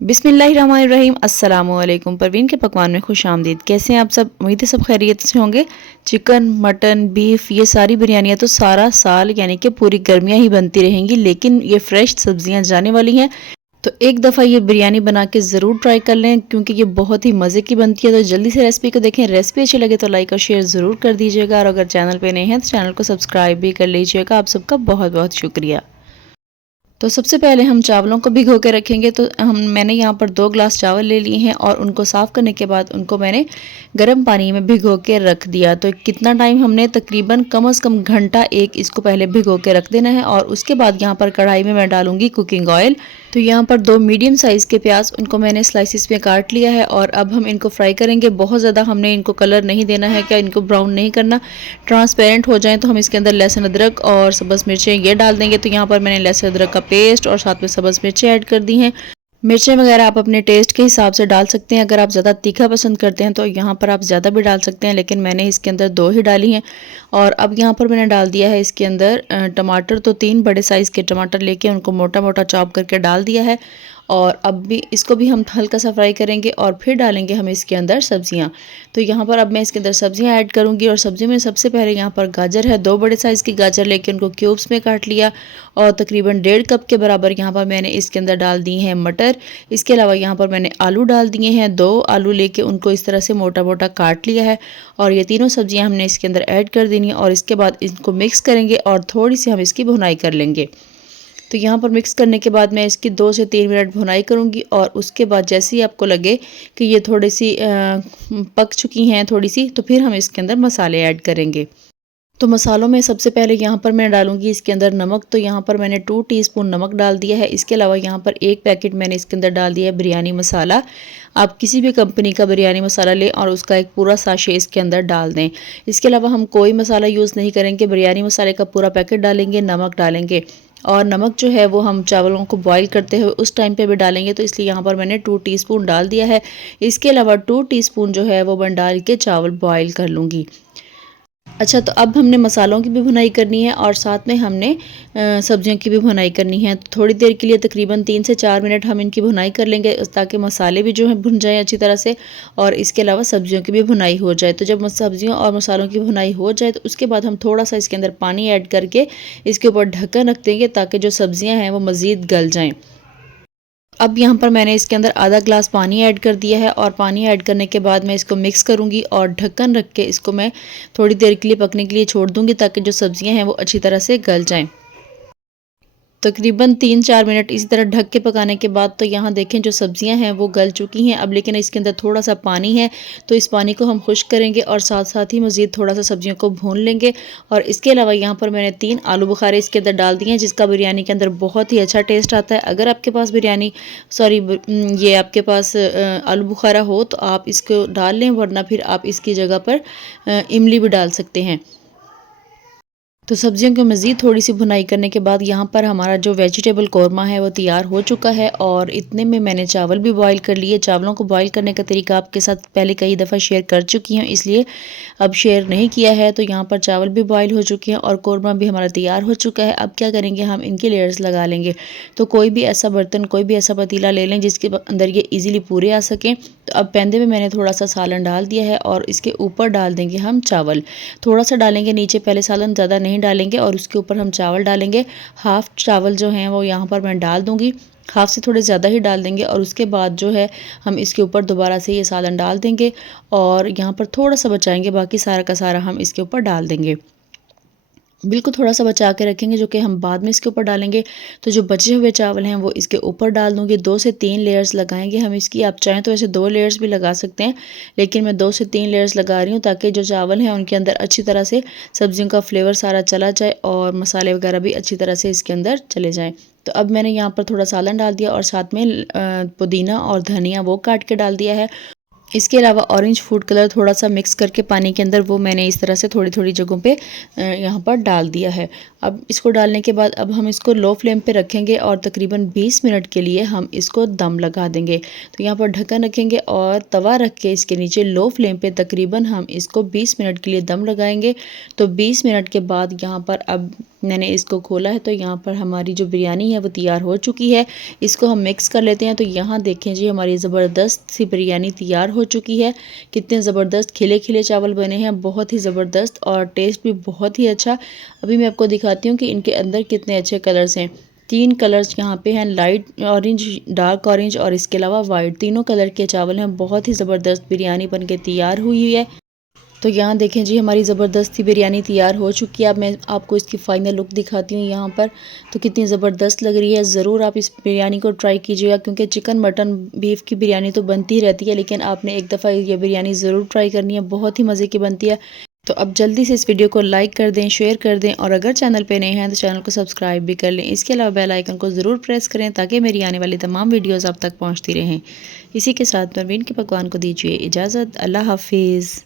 बिस्मिल्लाहिर्रहमानिर्रहीम अस्सलामुअलैकुम। परवीन के पकवान में खुश आमदीद। कैसे हैं आप सब? उम्मीद है सब खैरियत से होंगे। चिकन, मटन, बीफ ये सारी बिरयानियाँ तो सारा साल यानी कि पूरी गर्मियाँ ही बनती रहेंगी, लेकिन ये फ्रेश सब्जियाँ जाने वाली हैं। तो एक दफ़ा ये बिरयानी बना के ज़रूर ट्राई कर लें, क्योंकि ये बहुत ही मज़े की बनती है। तो जल्दी से रेसिपी को देखें। रेसिपी अच्छी लगे तो लाइक और शेयर ज़रूर कर दीजिएगा, और अगर चैनल पे नए हैं तो चैनल को सब्सक्राइब भी कर लीजिएगा। आप सबका बहुत बहुत शुक्रिया। तो सबसे पहले हम चावलों को भिगो के रखेंगे। तो मैंने यहाँ पर 2 ग्लास चावल ले लिए हैं, और उनको साफ़ करने के बाद उनको मैंने गर्म पानी में भिगो के रख दिया। तो कितना टाइम हमने तकरीबन कम से कम घंटा एक इसको पहले भिगो के रख देना है। और उसके बाद यहाँ पर कढ़ाई में मैं डालूंगी कुकिंग ऑयल। तो यहाँ पर 2 मीडियम साइज़ के प्याज, उनको मैंने स्लाइसिस में काट लिया है, और अब हम इनको फ्राई करेंगे। बहुत ज़्यादा हमने इनको कलर नहीं देना है, क्या इनको ब्राउन नहीं करना। ट्रांसपेरेंट हो जाए तो हम इसके अंदर लहसुन, अदरक और सब्ज़ मिर्चें ये डाल देंगे। तो यहाँ पर मैंने लहसुन अदरक का पेस्ट और साथ में सब्ज़ मिर्चें ऐड कर दी हैं। मिर्चें वगैरह आप अपने टेस्ट के हिसाब से डाल सकते हैं। अगर आप ज़्यादा तीखा पसंद करते हैं तो यहाँ पर आप ज़्यादा भी डाल सकते हैं, लेकिन मैंने इसके अंदर 2 ही डाली हैं। और अब यहाँ पर मैंने डाल दिया है इसके अंदर टमाटर। तो 3 बड़े साइज़ के टमाटर लेके उनको मोटा मोटा चॉप करके डाल दिया है। और अब भी इसको भी हम हल्का सा फ्राई करेंगे, और फिर डालेंगे हम इसके अंदर सब्जियां। तो यहाँ पर अब मैं इसके अंदर सब्जियां ऐड करूँगी। और सब्जी में सबसे पहले यहाँ पर गाजर है, 2 बड़े साइज़ की गाजर लेके उनको क्यूब्स में काट लिया। और तकरीबन 1.5 कप के बराबर यहाँ पर मैंने इसके अंदर डाल दी हैं मटर। इसके अलावा यहाँ पर मैंने आलू डाल दिए हैं, 2 आलू लेके उनको इस तरह से मोटा मोटा काट लिया है। और ये तीनों सब्जियाँ हमने इसके अंदर ऐड कर देनी है, और इसके बाद इनको मिक्स करेंगे, और थोड़ी सी हम इसकी भुनाई कर लेंगे। तो यहाँ पर मिक्स करने के बाद मैं इसकी 2 से 3 मिनट भुनाई करूँगी। और उसके बाद जैसे ही आपको लगे कि ये थोड़ी सी पक चुकी हैं थोड़ी सी, तो फिर हम इसके अंदर मसाले ऐड करेंगे। तो मसालों में सबसे पहले यहाँ पर मैं डालूंगी इसके अंदर नमक। तो यहाँ पर मैंने 2 टीस्पून नमक डाल दिया है। इसके अलावा यहाँ पर 1 पैकेट मैंने इसके अंदर डाल दिया है बिरयानी मसाला। आप किसी भी कंपनी का बिरयानी मसाला लें और उसका एक पूरा साशे इसके अंदर डाल दें। इसके अलावा हम कोई मसाला यूज़ नहीं करेंगे, बिरयानी मसाले का पूरा पैकेट डालेंगे, नमक डालेंगे। और नमक जो है वो हम चावलों को बॉईल करते हुए उस टाइम पे भी डालेंगे, तो इसलिए यहाँ पर मैंने 2 टीस्पून डाल दिया है। इसके अलावा 2 टीस्पून जो है वो मैं डाल के चावल बॉईल कर लूँगी। अच्छा, तो अब हमने मसालों की भी भुनाई करनी है, और साथ में हमने सब्जियों की भी भुनाई करनी है। तो थोड़ी देर के लिए तकरीबन 3 से 4 मिनट हम इनकी भुनाई कर लेंगे, ताकि मसाले भी जो हैं भुन जाएँ अच्छी तरह से, और इसके अलावा सब्जियों की भी भुनाई हो जाए। तो जब सब्जियों और मसालों की भुनाई हो जाए तो उसके बाद हम थोड़ा सा इसके अंदर पानी ऐड करके इसके ऊपर ढक्कन रख देंगे, ताकि जो सब्जियाँ हैं वो मज़ीद गल जाएँ। अब यहाँ पर मैंने इसके अंदर आधा ग्लास पानी ऐड कर दिया है, और पानी ऐड करने के बाद मैं इसको मिक्स करूँगी, और ढक्कन रख के इसको मैं थोड़ी देर के लिए पकने के लिए छोड़ दूँगी, ताकि जो सब्जियाँ हैं वो अच्छी तरह से गल जाएँ। तकरीबन 3-4 मिनट इसी तरह ढक के पकाने के बाद तो यहाँ देखें जो सब्जियां हैं वो गल चुकी हैं। अब लेकिन इसके अंदर थोड़ा सा पानी है, तो इस पानी को हम खुश्क करेंगे, और साथ साथ ही मज़ीद थोड़ा सा सब्जियों को भून लेंगे। और इसके अलावा यहाँ पर मैंने 3 आलू बुखारे इसके अंदर डाल दिए हैं, जिसका बिरयानी के अंदर बहुत ही अच्छा टेस्ट आता है। अगर आपके पास ये आपके पास आलू बुखारा हो तो आप इसको डाल लें, वरना फिर आप इसकी जगह पर इमली भी डाल सकते हैं। तो सब्जियों की मज़ीद थोड़ी सी भुनाई करने के बाद यहाँ पर हमारा जो वेजिटेबल कौरमा है वो तैयार हो चुका है। और इतने में मैंने चावल भी बॉईल कर लिए। चावलों को बॉईल करने का तरीका आपके साथ पहले कई दफ़ा शेयर कर चुकी हूँ, इसलिए अब शेयर नहीं किया है। तो यहाँ पर चावल भी बॉईल हो चुके हैं, और कौरमा भी हमारा तैयार हो चुका है। अब क्या करेंगे, हम इनके लेयर्स लगा लेंगे। तो कोई भी ऐसा बर्तन, कोई भी ऐसा पतीला ले लें जिसके अंदर ये ईज़िली पूरे आ सकें। तो अब पैंदे में मैंने थोड़ा सा सालन डाल दिया है, और इसके ऊपर डाल देंगे हम चावल। थोड़ा सा डालेंगे नीचे पहले सालन, ज़्यादा नहीं डालेंगे, और उसके ऊपर हम चावल डालेंगे। हाफ़ चावल जो हैं वो यहाँ पर मैं डाल दूँगी, हाफ़ से थोड़े ज़्यादा ही डाल देंगे। और उसके बाद जो है हम इसके ऊपर दोबारा से ये सालन डाल देंगे, और यहाँ पर थोड़ा सा बचाएंगे, बाकी सारा का सारा हम इसके ऊपर डाल देंगे। बिल्कुल थोड़ा सा बचा के रखेंगे, जो कि हम बाद में इसके ऊपर डालेंगे। तो जो बचे हुए चावल हैं वो इसके ऊपर डाल दूँगी। 2 से 3 लेयर्स लगाएंगे हम इसकी। आप चाहें तो वैसे 2 लेयर्स भी लगा सकते हैं, लेकिन मैं 2 से 3 लेयर्स लगा रही हूँ, ताकि जो चावल हैं उनके अंदर अच्छी तरह से सब्जियों का फ्लेवर सारा चला जाए, और मसाले वगैरह भी अच्छी तरह से इसके अंदर चले जाएँ। तो अब मैंने यहाँ पर थोड़ा सालन डाल दिया, और साथ में पुदीना और धनिया वो काट के डाल दिया है। इसके अलावा ऑरेंज फूड कलर थोड़ा सा मिक्स करके पानी के अंदर वो मैंने इस तरह से थोड़ी थोड़ी जगहों पे यहाँ पर डाल दिया है। अब इसको डालने के बाद अब हम इसको लो फ्लेम पे रखेंगे, और तकरीबन 20 मिनट के लिए हम इसको दम लगा देंगे। तो यहाँ पर ढक्कन रखेंगे, और तवा रख के इसके नीचे लो फ्लेम पे तकरीबन हम इसको 20 मिनट के लिए दम लगाएंगे। तो 20 मिनट के बाद यहाँ पर अब मैंने इसको खोला है तो यहाँ पर हमारी जो बिरयानी है वो तैयार हो चुकी है। इसको हम मिक्स कर लेते हैं। तो यहाँ देखें जी हमारी ज़बरदस्त सी बिरयानी तैयार हो चुकी है। कितने ज़बरदस्त खिले खिले चावल बने हैं, बहुत ही ज़बरदस्त और टेस्ट भी बहुत ही अच्छा। अभी मैं आपको दिखाती हूँ कि इनके अंदर कितने अच्छे कलर्स हैं। 3 कलर्स यहाँ पे हैं, लाइट ऑरेंज, डार्क ऑरेंज और इसके अलावा वाइट। तीनों कलर के चावल हैं। बहुत ही ज़बरदस्त बिरयानी बन के तैयार हुई है। तो यहाँ देखें जी हमारी ज़बरदस्ती बिरयानी तैयार हो चुकी है। अब मैं आपको इसकी फ़ाइनल लुक दिखाती हूँ यहाँ पर। तो कितनी ज़बरदस्त लग रही है। ज़रूर आप इस बिरयानी को ट्राई कीजिएगा, क्योंकि चिकन मटन बीफ की बिरयानी तो बनती ही रहती है, लेकिन आपने एक दफ़ा ये बिरयानी ज़रूर ट्राई करनी है। बहुत ही मज़े की बनती है। तो अब जल्दी से इस वीडियो को लाइक कर दें, शेयर कर दें और अगर चैनल पे नए हैं तो चैनल को सब्सक्राइब भी कर लें। इसके अलावा बेल आइकन को ज़रूर प्रेस करें ताकि मेरी आने वाली तमाम वीडियोज़ आप तक पहुँचती रहें। इसी के साथ परवीन के पकवान को दीजिए इजाज़त। अल्लाह हाफिज़।